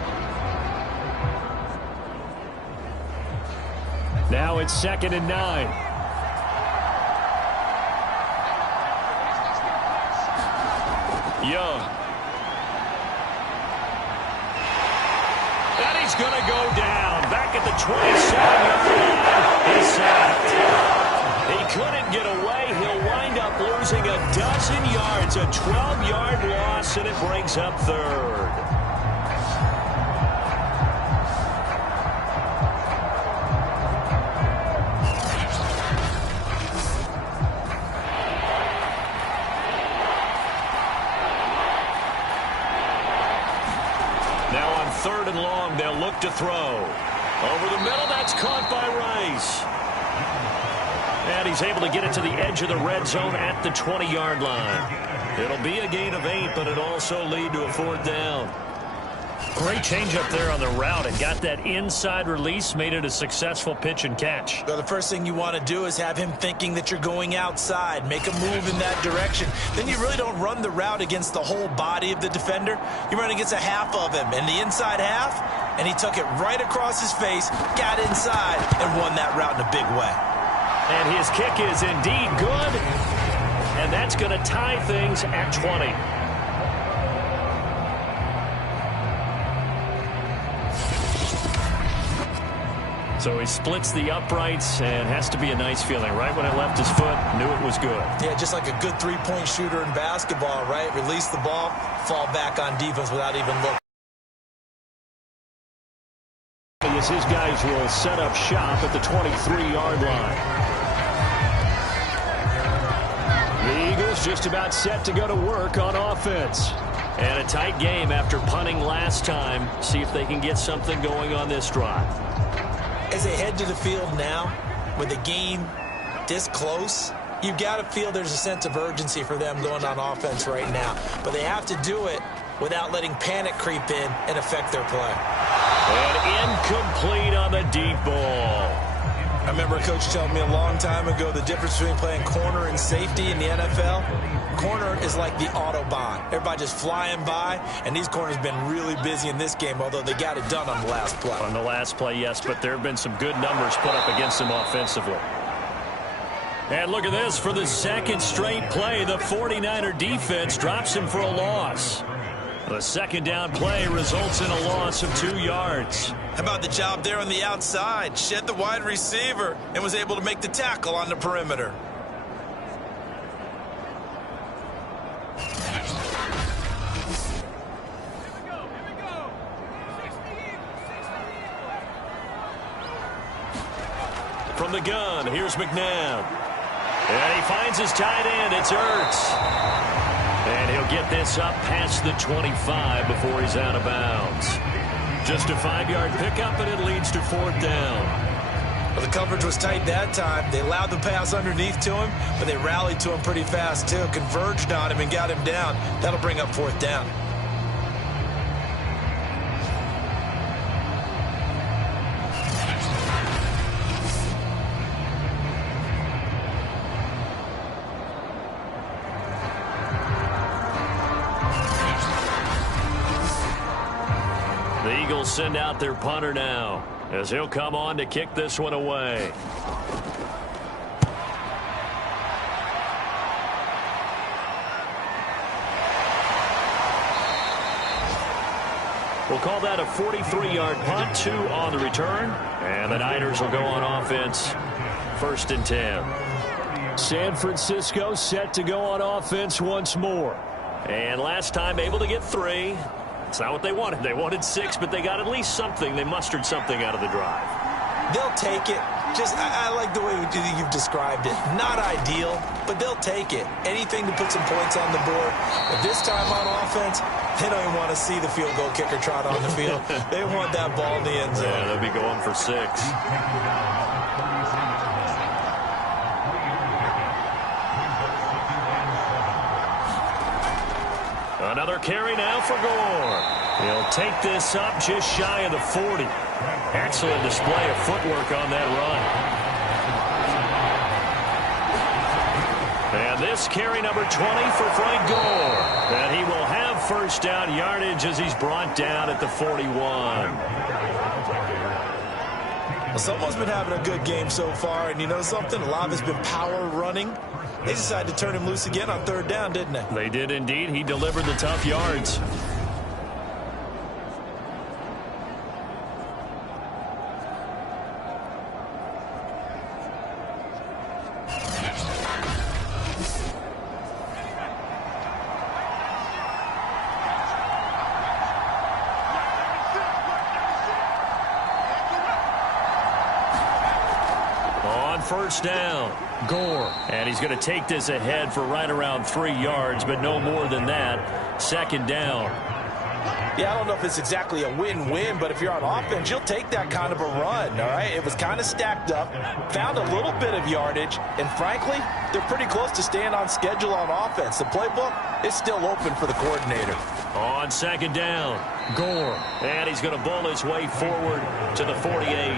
Now it's 2nd and 9. Young. And he's going to go down. Back at the 27-yard line. He's sacked. He couldn't get away. He'll wind up losing a dozen yards. A 12-yard loss, and it brings up 3rd. They'll look to throw. Over the middle, that's caught by Rice. And he's able to get it to the edge of the red zone at the 20-yard line. It'll be a gain of 8, but it'll also lead to a 4th down. Great change up there on the route and got that inside release, made it a successful pitch and catch. So the first thing you want to do is have him thinking that you're going outside, make a move in that direction. Then you really don't run the route against the whole body of the defender. You run against a half of him, and the inside half, and he took it right across his face, got inside, and won that route in a big way. And his kick is indeed good, and that's going to tie things at 20. So he splits the uprights and has to be a nice feeling. Right when it left his foot, knew it was good. Yeah, just like a good three-point shooter in basketball, right? Release the ball, fall back on defense without even looking. As his guys will set up shop at the 23-yard line. The Eagles just about set to go to work on offense. And a tight game after punting last time. See if they can get something going on this drive. As they head to the field now, with the game this close, you've got to feel there's a sense of urgency for them going on offense right now. But they have to do it without letting panic creep in and affect their play. And incomplete on the deep ball. I remember a coach telling me a long time ago the difference between playing corner and safety in the NFL. Corner is like the Autobahn. Everybody just flying by, and these corners have been really busy in this game, although they got it done on the last play. On the last play, yes, but there have been some good numbers put up against them offensively. And look at this. For the second straight play, the 49er defense drops him for a loss. The second down play results in a loss of 2 yards. How about the job there on the outside? Shed the wide receiver and was able to make the tackle on the perimeter. From the gun, here's McNabb. And he finds his tight end. It's Ertz. And he'll get this up past the 25 before he's out of bounds. Just a 5-yard pickup, and it leads to 4th down. Well, the coverage was tight that time. They allowed the pass underneath to him, but they rallied to him pretty fast, too. Converged on him and got him down. That'll bring up 4th down. The Eagles send out their punter now, as he'll come on to kick this one away. We'll call that a 43-yard punt, 2 on the return, and the Niners will go on offense, 1st and 10. San Francisco set to go on offense once more. And last time able to get 3. It's not what they wanted. They wanted 6, but they got at least something. They mustered something out of the drive. They'll take it. Just, I like the way you've described it. Not ideal, but they'll take it. Anything to put some points on the board. But this time on offense, they don't even want to see the field goal kicker trot on the field. They want that ball in the end zone. Yeah, they'll be going for 6. Another carry now for Gore. He'll take this up just shy of the 40. Excellent display of footwork on that run. And this carry number 20 for Frank Gore. And he will have 1st down yardage as he's brought down at the 41. Well, someone's been having a good game so far, and you know something? A lot of it's been power running. They decided to turn him loose again on 3rd down, didn't they? They did indeed. He delivered the tough yards. On 1st down. Gore. And he's going to take this ahead for right around 3 yards, but no more than that. 2nd down. Yeah, I don't know if it's exactly a win-win, but if you're on offense, you'll take that kind of a run, all right? It was kind of stacked up, found a little bit of yardage, and frankly, they're pretty close to staying on schedule on offense. The playbook is still open for the coordinator. On 2nd down, Gore. And he's going to bowl his way forward to the 48.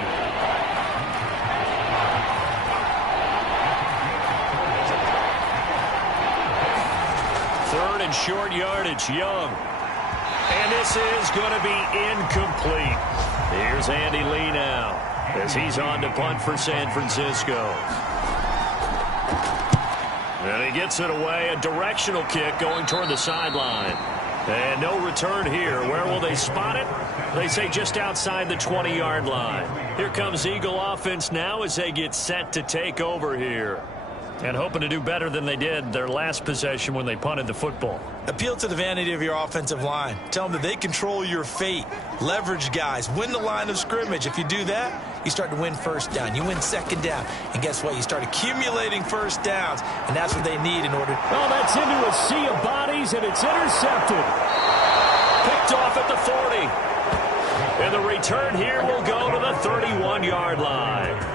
Short yardage, Young. And this is going to be incomplete. Here's Andy Lee now as he's on to punt for San Francisco. And he gets it away. A directional kick going toward the sideline. And no return here. Where will they spot it? They say just outside the 20-yard line. Here comes Eagle offense now as they get set to take over here. And hoping to do better than they did their last possession when they punted the football. Appeal to the vanity of your offensive line. Tell them that they control your fate. Leverage guys. Win the line of scrimmage. If you do that, you start to win first down. You win second down. And guess what? You start accumulating first downs. And that's what they need in order. Oh, that's into a sea of bodies, and it's intercepted. Picked off at the 40. And the return here will go to the 31-yard line.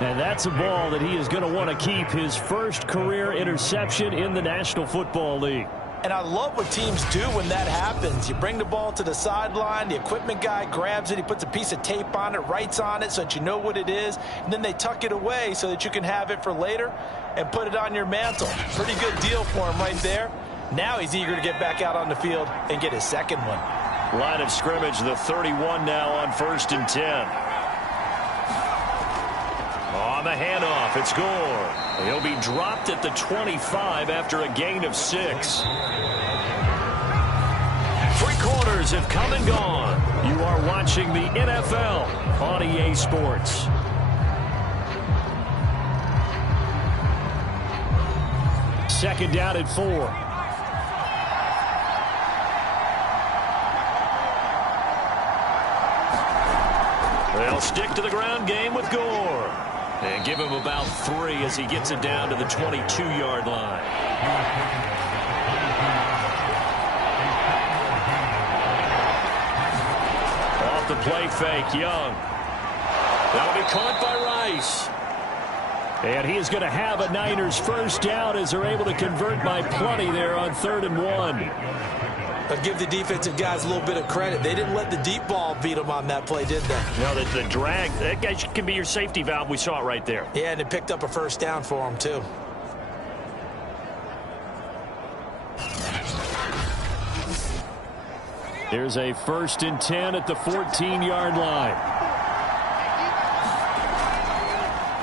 And that's a ball that he is going to want to keep, his first career interception in the National Football League. And I love what teams do when that happens. You bring the ball to the sideline, the equipment guy grabs it, he puts a piece of tape on it, writes on it so that you know what it is, and then they tuck it away so that you can have it for later and put it on your mantle. Pretty good deal for him right there. Now he's eager to get back out on the field and get his second one. Line of scrimmage, the 31 now on 1st and 10. On the handoff, it's Gore. He'll be dropped at the 25 after a gain of 6. 3 quarters have come and gone. You are watching the NFL on EA Sports. Second down at 4. They'll stick to the ground game with Gore. And give him about 3 as he gets it down to the 22-yard line. Off the play fake, Young. That'll be caught by Rice. And he is going to have a Niners first down as they're able to convert by plenty there on 3rd and 1. But give the defensive guys a little bit of credit. They didn't let the deep ball beat them on that play, did they? No, the drag, that guy can be your safety valve. We saw it right there. Yeah, and it picked up a first down for them, too. There's a 1st and 10 at the 14-yard line.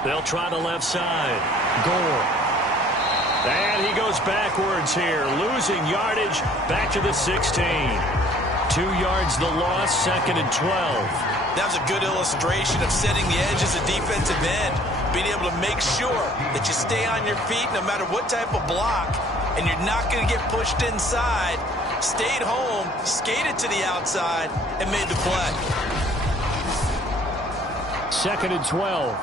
They'll try the left side. Gore. And he goes backwards here, losing yardage back to the 16. 2 yards the loss, 2nd and 12. That was a good illustration of setting the edge as a defensive end, being able to make sure that you stay on your feet no matter what type of block, and you're not going to get pushed inside. Stayed home, skated to the outside, and made the play. 2nd and 12.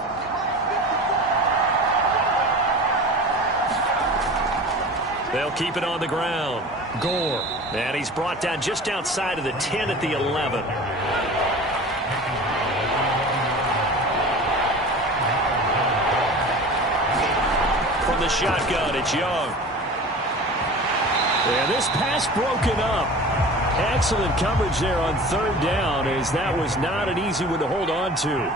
They'll keep it on the ground. Gore. And he's brought down just outside of the 10 at the 11. From the shotgun, it's Young. And this pass broken up. Excellent coverage there on 3rd down, as that was not an easy one to hold on to.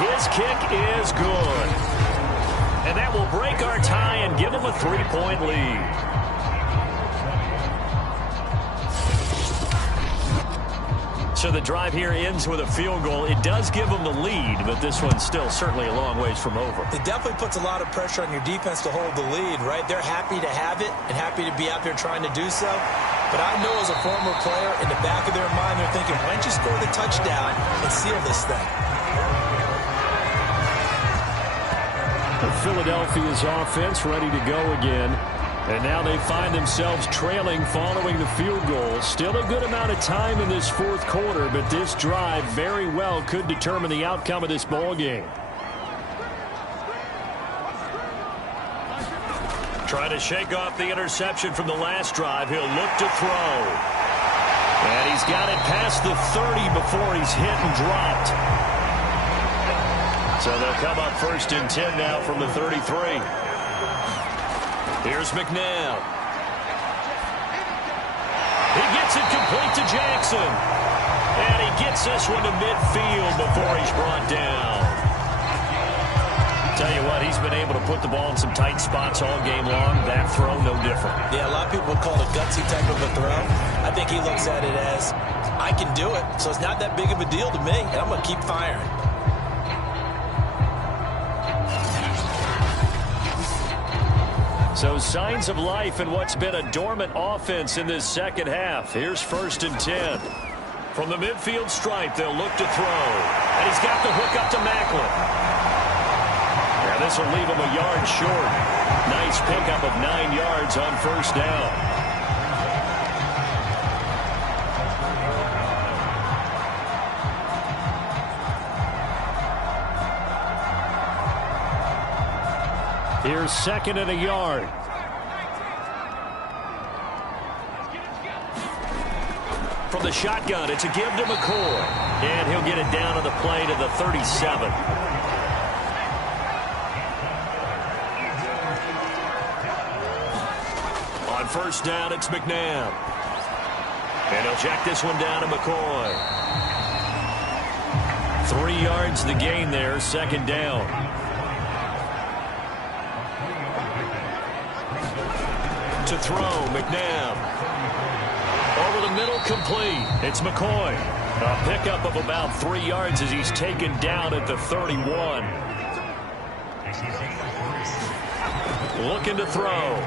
His kick is good. And that will break our tie and give them a 3-point lead. So the drive here ends with a field goal. It does give them the lead, but this one's still certainly a long ways from over. It definitely puts a lot of pressure on your defense to hold the lead, right? They're happy to have it and happy to be out there trying to do so. But I know as a former player, in the back of their mind, they're thinking, why don't you score the touchdown and seal this thing? Philadelphia's offense ready to go again. And now they find themselves trailing following the field goal. Still a good amount of time in this 4th quarter, but this drive very well could determine the outcome of this ball game. Trying to shake off the interception from the last drive. He'll look to throw. And he's got it past the 30 before he's hit and dropped. So they'll come up 1st and 10 now from the 33. Here's McNabb. He gets it complete to Jackson. And he gets this one to midfield before he's brought down. Tell you what, he's been able to put the ball in some tight spots all game long. That throw, no different. Yeah, a lot of people would call it a gutsy type of a throw. I think he looks at it as, I can do it, so it's not that big of a deal to me, and I'm going to keep firing. So signs of life in what's been a dormant offense in this second half. Here's 1st and 10. From the midfield stripe, they'll look to throw. And he's got the hook up to Macklin. Now this will leave him a yard short. Nice pickup of 9 yards on 1st down. Here's 2nd and a yard. From the shotgun, it's a give to McCoy. And he'll get it down to the play to the 37. On 1st down, it's McNabb. And he'll check this one down to McCoy. 3 yards the gain there, 2nd down. To throw, McNabb. Over the middle, complete. It's McCoy. A pickup of about 3 yards as he's taken down at the 31. Looking to throw.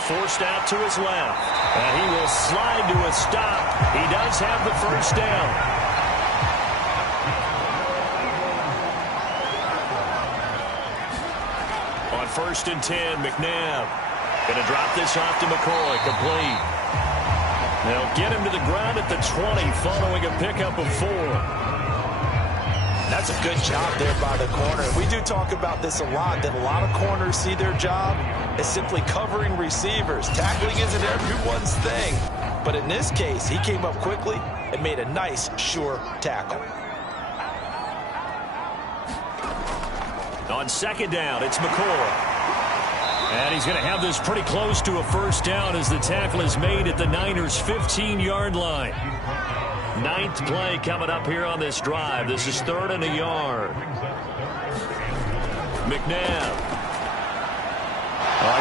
Forced out to his left. And he will slide to a stop. He does have the 1st down. On 1st and 10, McNabb going to drop this off to McCoy, complete. They'll get him to the ground at the 20 following a pickup of 4. That's a good job there by the corner. We do talk about this a lot, that a lot of corners see their job as simply covering receivers. Tackling isn't everyone's thing. But in this case, he came up quickly and made a nice, sure tackle. On 2nd down, it's McCoy. And he's going to have this pretty close to a 1st down as the tackle is made at the Niners' 15-yard line. 9th play coming up here on this drive. This is 3rd and a yard. McNabb.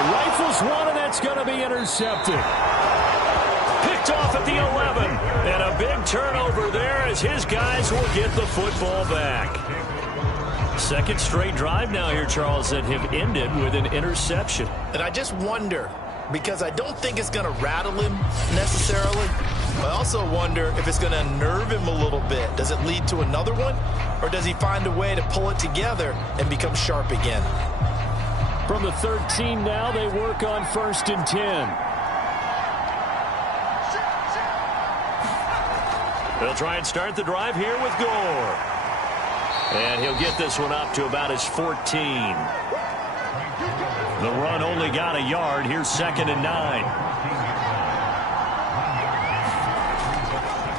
Rifles one, and that's going to be intercepted. Picked off at the 11. And a big turnover there as his guys will get the football back. 2nd straight drive now here, Charles, that have ended with an interception. And I just wonder, because I don't think it's going to rattle him necessarily. I also wonder if it's going to unnerve him a little bit. Does it lead to another one? Or does he find a way to pull it together and become sharp again? From the 13 now, they work on 1st and 10. They'll try and start the drive here with Gore. And he'll get this one up to about his 14. The run only got a yard. Here's 2nd and 9.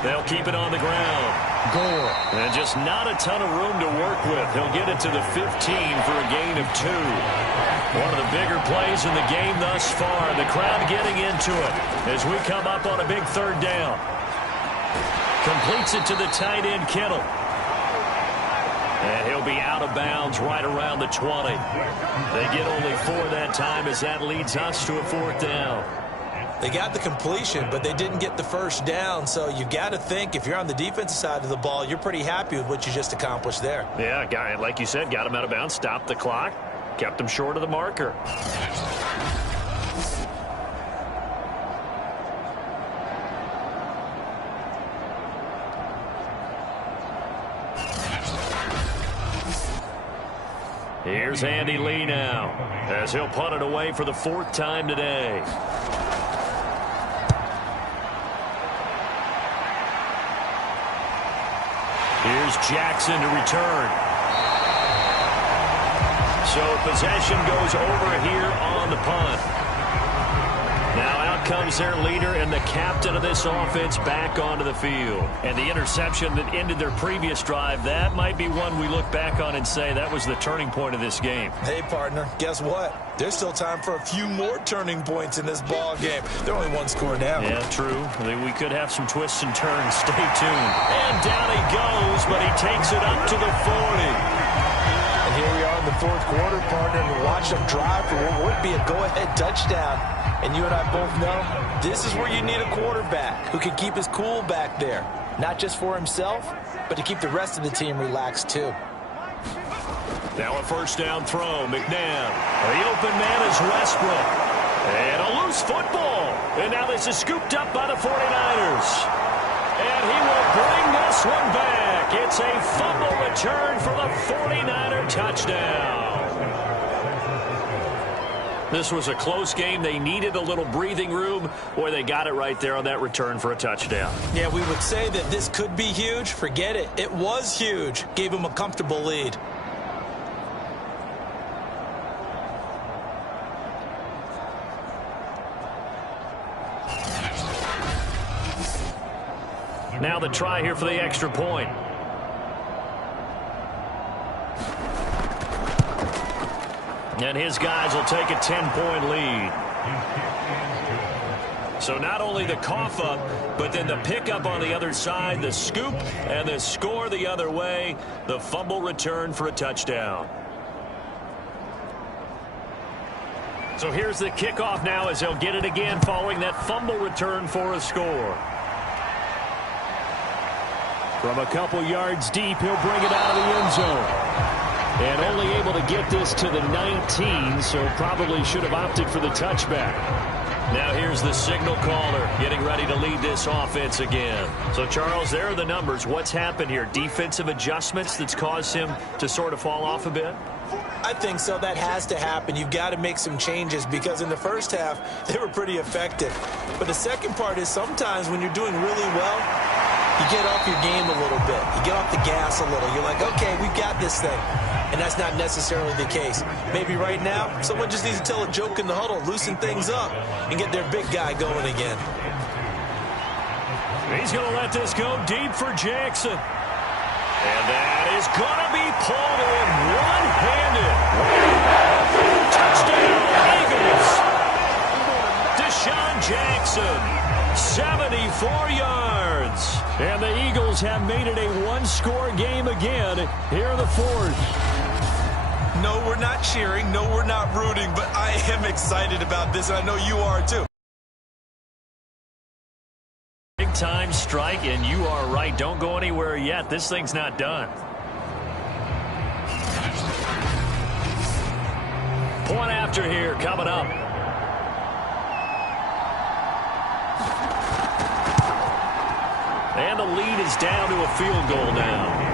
They'll keep it on the ground. Gore. And just not a ton of room to work with. He'll get it to the 15 for a gain of 2. One of the bigger plays in the game thus far. The crowd getting into it as we come up on a big 3rd down. Completes it to the tight end, Kittle. And he'll be out of bounds right around the 20. They get only 4 that time as that leads us to a 4th down. They got the completion, but they didn't get the 1st down. So you got to think if you're on the defensive side of the ball, you're pretty happy with what you just accomplished there. Yeah, guy, like you said, got him out of bounds, stopped the clock, kept him short of the marker. Here's Andy Lee now as he'll punt it away for the 4th time today. Here's Jackson to return. So possession goes over here on the punt. Now out comes their leader and the captain of this offense back onto the field. And the interception that ended their previous drive, that might be one we look back on and say that was the turning point of this game. Hey, partner, guess what? There's still time for a few more turning points in this ball game. They're only 1 score down. Yeah, true. We could have some twists and turns. Stay tuned. And down he goes, but he takes it up to the 40. And here we are in the 4th quarter, partner, and we watch them drive for what would be a go-ahead touchdown. And you and I both know this is where you need a quarterback who can keep his cool back there. Not just for himself, but to keep the rest of the team relaxed too. Now a first down throw. McNabb. The open man is Westbrook. And a loose football. And now this is scooped up by the 49ers. And he will bring this one back. It's a fumble return for the 49er touchdown. This was a close game. They needed a little breathing room. Boy, they got it right there on that return for a touchdown. Yeah, we would say that this could be huge. Forget it. It was huge. Gave him a comfortable lead. Now the try here for the extra point. And his guys will take a 10-point lead. So not only the cough up, but then the pickup on the other side, the scoop, and the score the other way. The fumble return for a touchdown. So here's the kickoff now as they'll get it again following that fumble return for a score. From a couple yards deep, he'll bring it out of the end zone. And only able to get this to the 19, so probably should have opted for the touchback. Now here's the signal caller getting ready to lead this offense again. So, Charles, there are the numbers. What's happened here? Defensive adjustments that's caused him to sort of fall off a bit? I think so. That has to happen. You've got to make some changes because in the first half, they were pretty effective. But the second part is sometimes when you're doing really well, you get off your game a little bit. You get off the gas a little. You're like, okay, we've got this thing. And that's not necessarily the case. Maybe right now, someone just needs to tell a joke in the huddle, loosen things up, and get their big guy going again. He's going to let this go deep for Jackson. And that is going to be pulled in one-handed. Touchdown, Eagles. Deshaun Jackson, 74 yards. And the Eagles have made it a one-score game again here in the fourth. No, we're not cheering. No, we're not rooting. But I am excited about this, and I know you are too. Big-time strike, and you are right. Don't go anywhere yet. This thing's not done. Point after here coming up. And the lead is down to a field goal now.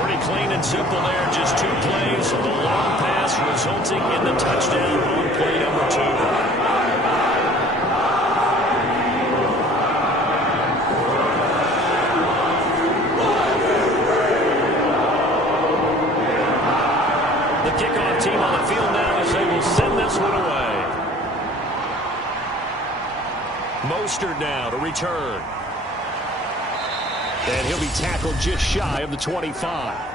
Pretty clean and simple there. Just two plays. The long pass resulting in the touchdown on play number 2. The kickoff team on the field now as they will send this one away. Mostert now to return. And he'll be tackled just shy of the 25.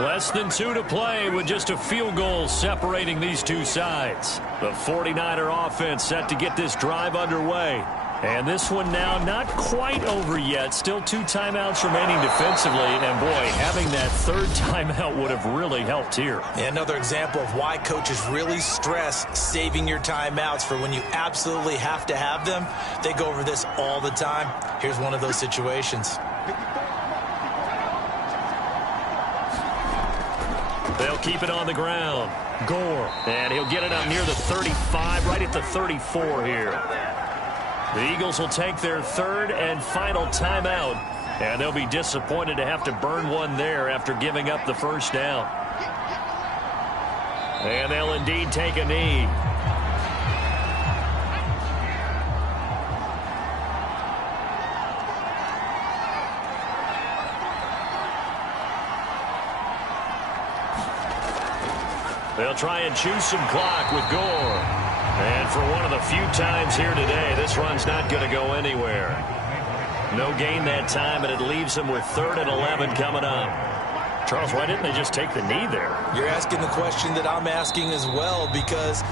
Less than 2 to play with just a field goal separating these two sides. The 49er offense set to get this drive underway. And this one now not quite over yet. Still 2 timeouts remaining defensively. And, boy, having that third timeout would have really helped here. And another example of why coaches really stress saving your timeouts for when you absolutely have to have them. They go over this all the time. Here's one of those situations. They'll keep it on the ground. Gore. And he'll get it up near the 35, right at the 34 here. The Eagles will take their third and final timeout, and they'll be disappointed to have to burn one there after giving up the first down. And they'll indeed take a knee. They'll try and choose some clock with Gore. And for one of the few times here today, this run's not going to go anywhere. No gain that time, and it leaves them with 3rd and 11 coming up. Charles, why didn't they just take the knee there? You're asking the question that I'm asking as well, because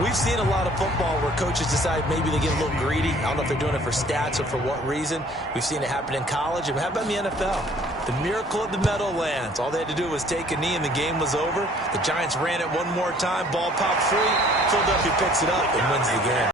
we've seen a lot of football where coaches decide maybe they get a little greedy. I don't know if they're doing it for stats or for what reason. We've seen it happen in college. And how about in the NFL? The miracle of the Meadowlands. All they had to do was take a knee and the game was over. The Giants ran it one more time. Ball popped free. Philadelphia picks it up and wins the game.